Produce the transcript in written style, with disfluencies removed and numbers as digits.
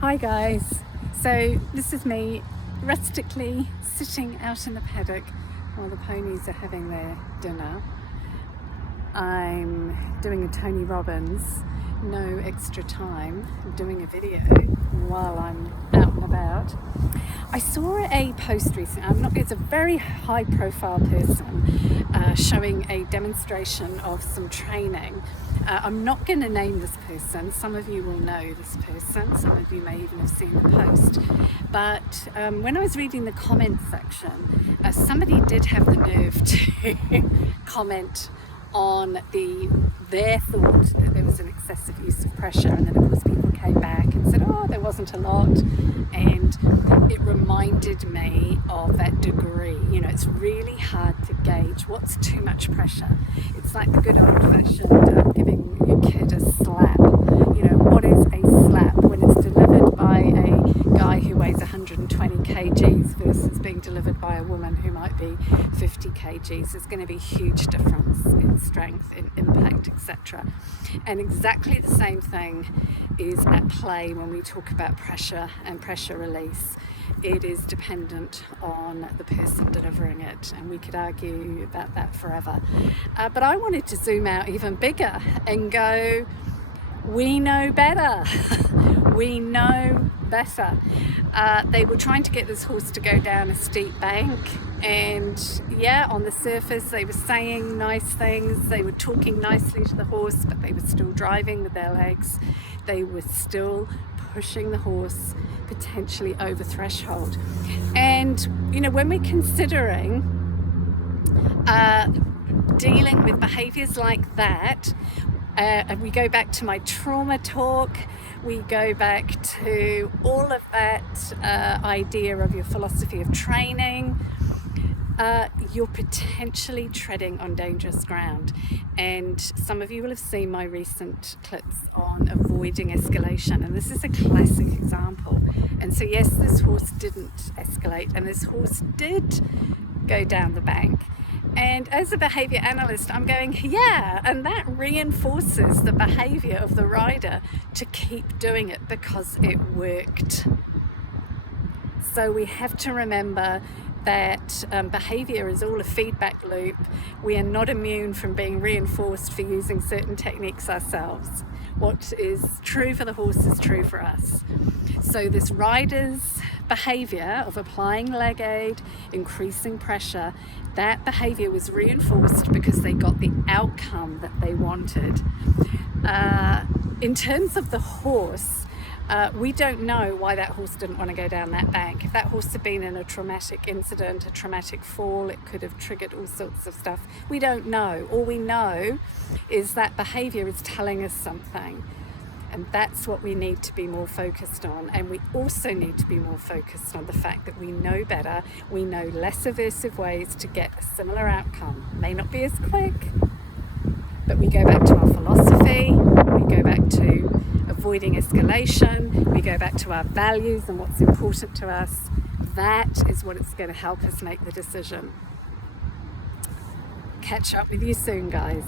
Hi guys, so this is me rustically sitting out in the paddock while the ponies are having their dinner. I'm doing a Tony Robbins, no extra time, doing a video while I'm out and about. I saw a post recently, it's a very high profile person showing a demonstration of some training. I'm not going to name this person, some of you will know this person, some of you may even have seen the post, but when I was reading the comment section, somebody did have the nerve to comment on their thought that there was an excessive use of pressure, and then of course people came back and said, oh, there wasn't a lot, and it reminded me of that degree. You know, it's really hard to gauge what's too much pressure. It's like the good old-fashioned giving your kid a slap. You know, what is a slap when it's delivered by a guy who weighs 120 kgs versus being delivered by a woman who might be 50 kgs? There's going to be a huge difference in strength, in impact, etc. And exactly the same thing is at play when we talk about pressure and pressure release. It is dependent on the person delivering it, and we could argue about that forever. But I wanted to zoom out even bigger and go, we know better. We know better. They were trying to get this horse to go down a steep bank, and yeah, on the surface they were saying nice things, they were talking nicely to the horse, but they were still driving with their legs. They were still pushing the horse potentially over threshold. And you know, when we're considering dealing with behaviors like that, and we go back to my trauma talk, we go back to all of that idea of your philosophy of training, you're potentially treading on dangerous ground. And some of you will have seen my recent clips on avoiding escalation, and this is a classic example. And so yes, this horse didn't escalate, and this horse did go down the bank. And as a behavior analyst, I'm going, yeah, and that reinforces the behavior of the rider to keep doing it because it worked. So we have to remember that behavior is all a feedback loop. We are not immune from being reinforced for using certain techniques ourselves. What is true for the horse is true for us. So this rider's behavior of applying leg aid, increasing pressure, that behavior was reinforced because they got the outcome that they wanted. In terms of the horse, we don't know why that horse didn't want to go down that bank. If that horse had been in a traumatic incident, a traumatic fall, it could have triggered all sorts of stuff. We don't know. All we know is that behavior is telling us something. And that's what we need to be more focused on. And we also need to be more focused on the fact that we know better. We know less aversive ways to get a similar outcome. May not be as quick, but we go back to our philosophy. We go back to avoiding escalation. We go back to our values and what's important to us. That is what is going to help us make the decision. Catch up with you soon, guys.